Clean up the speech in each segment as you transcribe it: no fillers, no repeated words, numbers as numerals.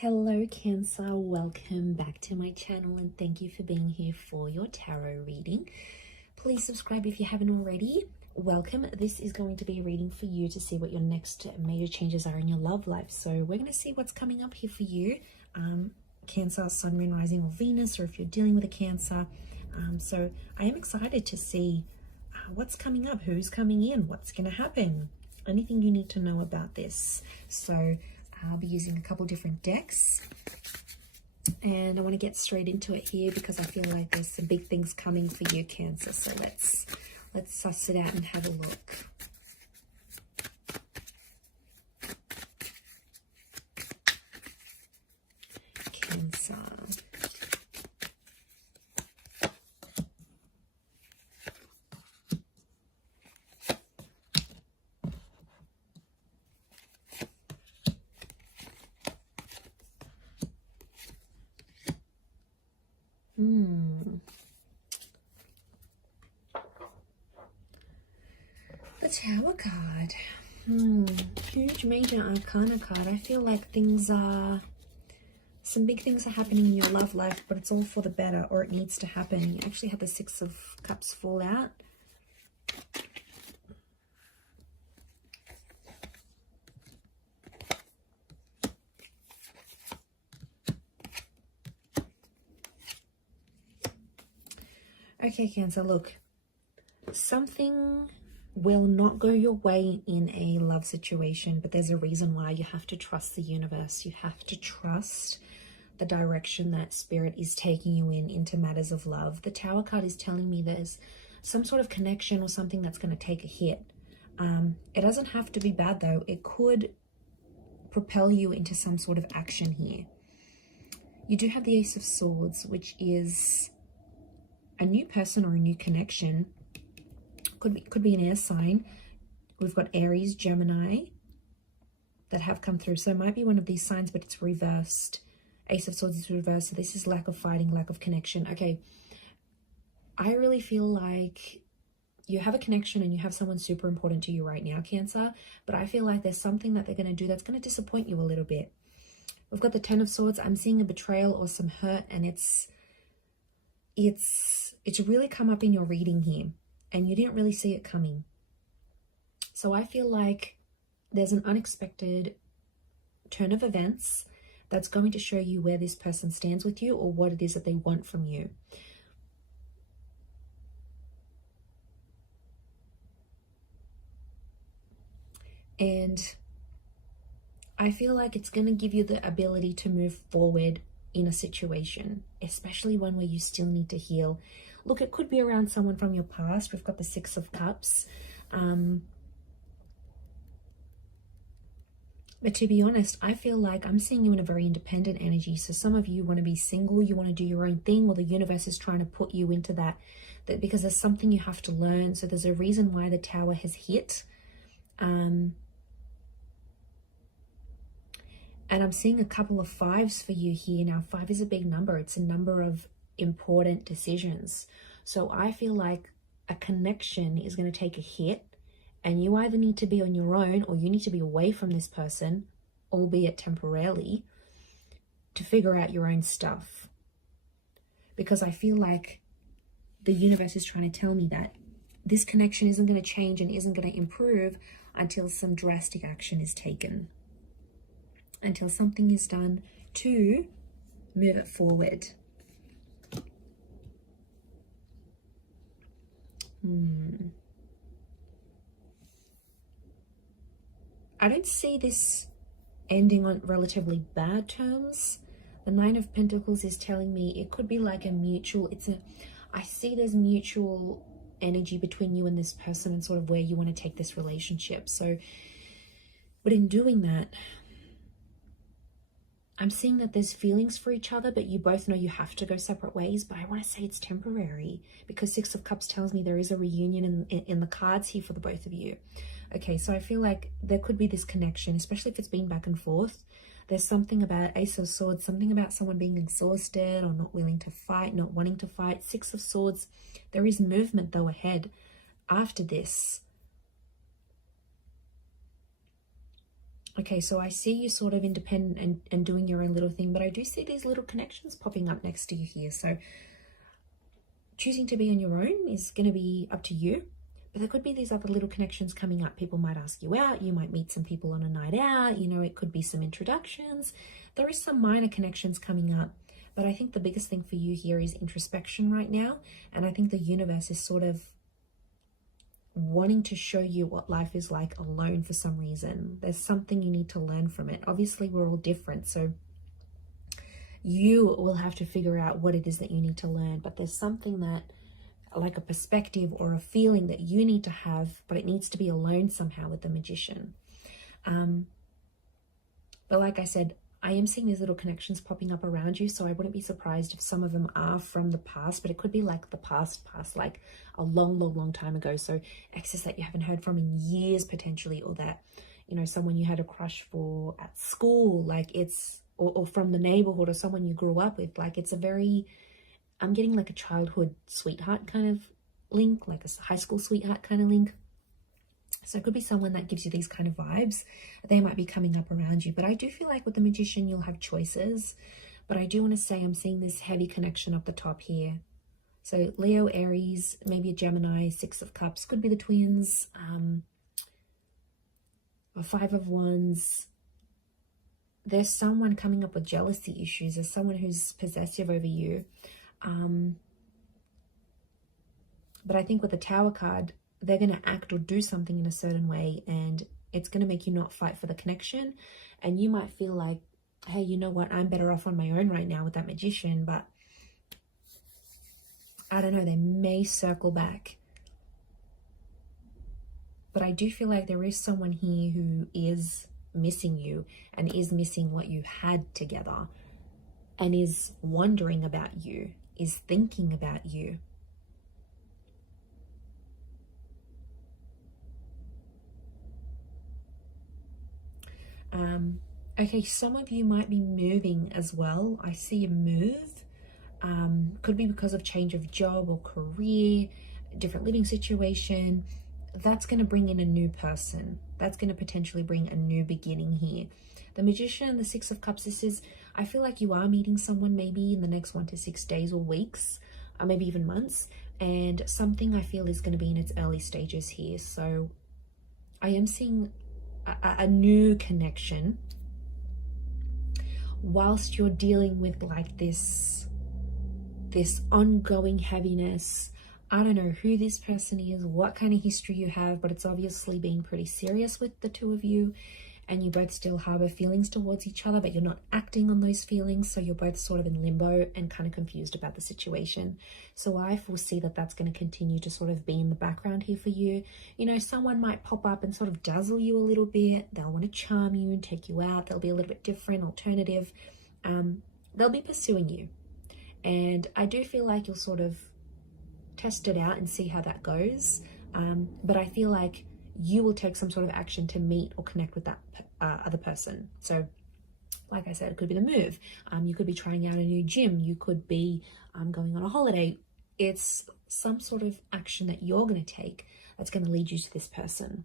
Hello Cancer, welcome back to my channel and thank you for being here for your tarot reading. Please subscribe if you haven't already. Welcome. This is going to be a reading for you to see what your next major changes are in your love life. So we're going to see what's coming up here for you. Cancer, Sun, Moon, Rising or Venus, or if you're dealing with a Cancer. So I am excited to see what's coming up, who's coming in, what's going to happen, anything you need to know about this. So I'll be using a couple different decks and I want to get straight into it here because I feel like there's some big things coming for you, Cancer. So let's suss it out and have a look. Cancer. The Tower card. Huge major arcana card. I feel like some big things are happening in your love life, but it's all for the better, or it needs to happen. You actually have the Six of Cups fall out. Okay, Cancer, look. Something will not go your way in a love situation, but there's a reason why. You have to trust the universe. You have to trust the direction that Spirit is taking you into matters of love. The Tower card is telling me there's some sort of connection or something that's going to take a hit. It doesn't have to be bad though. It could propel you into some sort of action here. You do have the Ace of Swords, which is a new person or a new connection. Could be an air sign. We've got Aries, Gemini that have come through. So it might be one of these signs, but it's reversed. Ace of Swords is reversed. So this is lack of fighting, lack of connection. Okay. I really feel like you have a connection and you have someone super important to you right now, Cancer. But I feel like there's something that they're going to do that's going to disappoint you a little bit. We've got the Ten of Swords. I'm seeing a betrayal or some hurt, and it's really come up in your reading here. And you didn't really see it coming. So I feel like there's an unexpected turn of events that's going to show you where this person stands with you or what it is that they want from you. And I feel like it's going to give you the ability to move forward in a situation, especially one where you still need to heal. Look, it could be around someone from your past. We've got the Six of Cups. But to be honest, I feel like I'm seeing you in a very independent energy. So some of you want to be single, you want to do your own thing. Well, the universe is trying to put you into that because there's something you have to learn. So there's a reason why the Tower has hit. And I'm seeing a couple of fives for you here. Now, 5 is a big number. It's a number of important decisions. So I feel like a connection is going to take a hit, and you either need to be on your own or you need to be away from this person, albeit temporarily, to figure out your own stuff. Because I feel like the universe is trying to tell me that this connection isn't going to change and isn't going to improve until some drastic action is taken, until something is done to move it forward. I don't see this ending on relatively bad terms. The Nine of Pentacles is telling me it could be like a mutual, I see there's mutual energy between you and this person and sort of where you want to take this relationship. So, but in doing that, I'm seeing that there's feelings for each other, but you both know you have to go separate ways. But I want to say it's temporary because Six of Cups tells me there is a reunion in the cards here for the both of you. Okay, so I feel like there could be this connection, especially if it's been back and forth. There's something about Ace of Swords, something about someone being exhausted or not willing to fight, not wanting to fight. Six of Swords, there is movement though ahead after this. Okay, so I see you sort of independent and doing your own little little thing, but I do see these little connections popping up next to you here. So choosing to be on your own is going to be up to you. But there could be these other little connections coming up. People might ask you out. You might meet some people on a night out. You know, it could be some introductions. There is some minor connections coming up. But I think the biggest thing for you here is introspection right now. And I think the universe is sort of wanting to show you what life is like alone for some reason. There's something you need to learn from it. Obviously, we're all different. So you will have to figure out what it is that you need to learn. But there's something that, like a perspective or a feeling that you need to have, but it needs to be alone somehow with the Magician. But like I said, I am seeing these little connections popping up around you, so I wouldn't be surprised if some of them are from the past, but it could be like the past, like a long time ago. So exes that you haven't heard from in years potentially, or that, you know, someone you had a crush for at school, like it's, or from the neighborhood, or someone you grew up with. Like it's a very, I'm getting like a childhood sweetheart kind of link, like a high school sweetheart kind of link. So it could be someone that gives you these kind of vibes. They might be coming up around you. But I do feel like with the Magician, you'll have choices. But I do want to say I'm seeing this heavy connection up the top here. So Leo, Aries, maybe a Gemini, Six of Cups. Could be the twins. A Five of Wands. There's someone coming up with jealousy issues. There's someone who's possessive over you. But I think with the Tower card, they're going to act or do something in a certain way, and it's going to make you not fight for the connection. And you might feel like, hey, you know what, I'm better off on my own right now with that Magician. But I don't know, they may circle back. But I do feel like there is someone here who is missing you and is missing what you had together, and is wondering about you, is thinking about you. Okay, some of you might be moving as well. I see a move. Could be because of change of job or career, different living situation. That's going to bring in a new person. That's going to potentially bring a new beginning here. The Magician, the Six of Cups, this is, I feel like you are meeting someone maybe in the next 1 to 6 days or weeks, or maybe even months. And something I feel is going to be in its early stages here. So I am seeing a new connection whilst you're dealing with like this ongoing heaviness. I don't know who this person is, what kind of history you have, but it's obviously been pretty serious with the two of you, and you both still harbor feelings towards each other, but you're not acting on those feelings. So you're both sort of in limbo and kind of confused about the situation. So I foresee that that's going to continue to sort of be in the background here for you. You know, someone might pop up and sort of dazzle you a little bit. They'll want to charm you and take you out. They'll be a little bit different, alternative. They'll be pursuing you. And I do feel like you'll sort of test it out and see how that goes. But I feel like you will take some sort of action to meet or connect with that other person. So like I said, it could be the move. You could be trying out a new gym. You could be going on a holiday. It's some sort of action that you're going to take that's going to lead you to this person.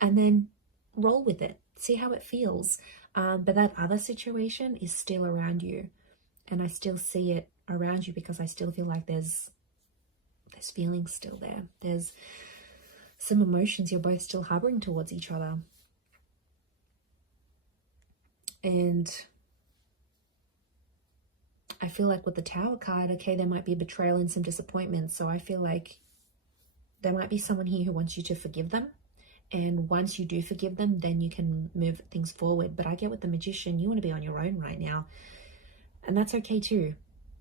And then roll with it. See how it feels. But that other situation is still around you. And I still see it around you because I still feel like there's feelings still there. There's some emotions you're both still harboring towards each other. And I feel like with the Tower card, okay, there might be a betrayal and some disappointment. So I feel like there might be someone here who wants you to forgive them. And once you do forgive them, then you can move things forward. But I get with the Magician, you want to be on your own right now. And that's okay too.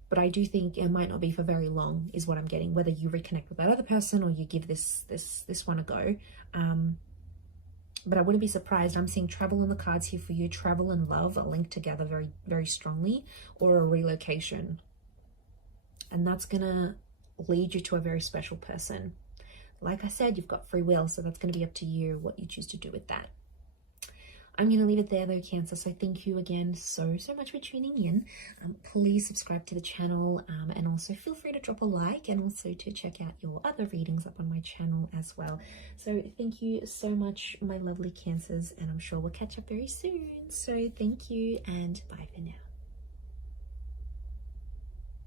But I do think it might not be for very long is what I'm getting, whether you reconnect with that other person or you give this one a go. But I wouldn't be surprised. I'm seeing travel on the cards here for you. Travel and love are linked together very, very strongly, or a relocation. And that's going to lead you to a very special person. Like I said, you've got free will, so that's going to be up to you what you choose to do with that. I'm going to leave it there though, Cancer. So thank you again so much for tuning in. Please subscribe to the channel, and also feel free to drop a like, and also to check out your other readings up on my channel as well. So thank you so much, my lovely Cancers, and I'm sure we'll catch up very soon. So thank you, and bye for now.